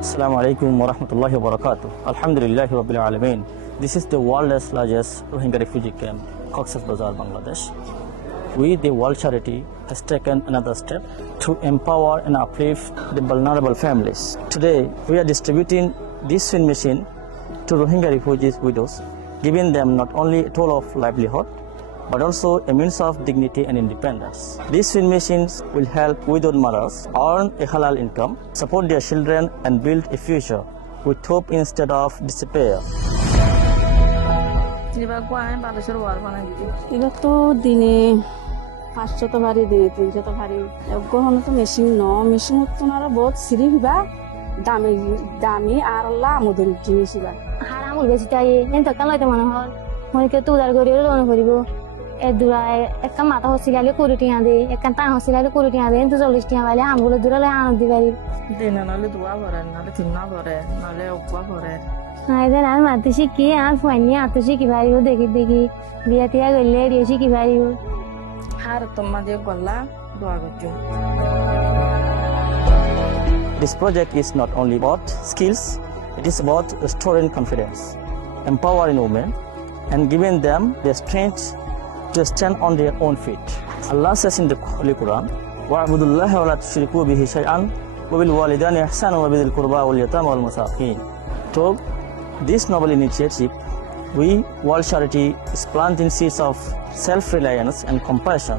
Assalamu alaikum wa rahmatullahi wa barakatuh. Alhamdulillahi rabbil alameen. This is the world's largest Rohingya refugee camp, Cox's Bazar, Bangladesh. We, the World Charity, has taken another step to empower and uplift the vulnerable families. Today, we are distributing this sewing machine to Rohingya refugees' widows, giving them not only a tool of livelihood, but also a means of dignity and independence. These sewing machines will help widowed mothers earn a halal income, support their children, and build a future with hope instead of despair. এবার তো দিনে 500 ভারি দিনে 300 ভারি গহন তো machine machine তো না বহুত সিরি বিবা দামি দামি আর লা আমদন জিনিস বা হারাম বেশি তাই এন তো কালাই তো মনে হয় মনে তো উদার করিও লোন করিব এ দুরাই একটা মাথা হসিলালে কোটি টিয়া দে একটা তা হসিলালে কোটি টিয়া দে তো 40 টিয়া বাইলে আমগুলো দুরালে আনন্দ দিবারি দিন নালে দুয়া ভরে নালে তিননা ভরে নালে উপা ভরে আইদের আর মাতে শিখি আর ফাইনি আতে শিখি পারিব দেখি দেখি বিয়া টিয়া গলে রিও শিখি পারিব আর তোমা যে গল্লা দোয়া করছো This project is not only about skills, it is about restoring confidence, empowering women, and giving them the strength to stand on their own feet. Allah says in the Holy Quran, وَاعْبُدُوا اللَّهَ وَلَا تُشْرِكُوا بِهِ شَيْئًا وَبِالْوَالِدَيْنِ إِحْسَانًا وَبِذِي الْقُرْبَى وَالْيَتَامَى وَالْمَسَاكِينِ. So, this noble initiative, we, World Charity, is planting seeds of self-reliance and compassion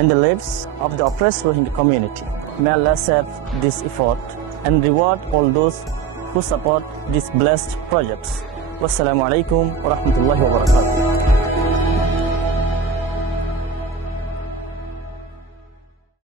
in the lives of the oppressed Rohingya community. May Allah accept this effort and reward all those who support these blessed projects. Wassalamu alaikum wa rahmatullahi wa barakatuh.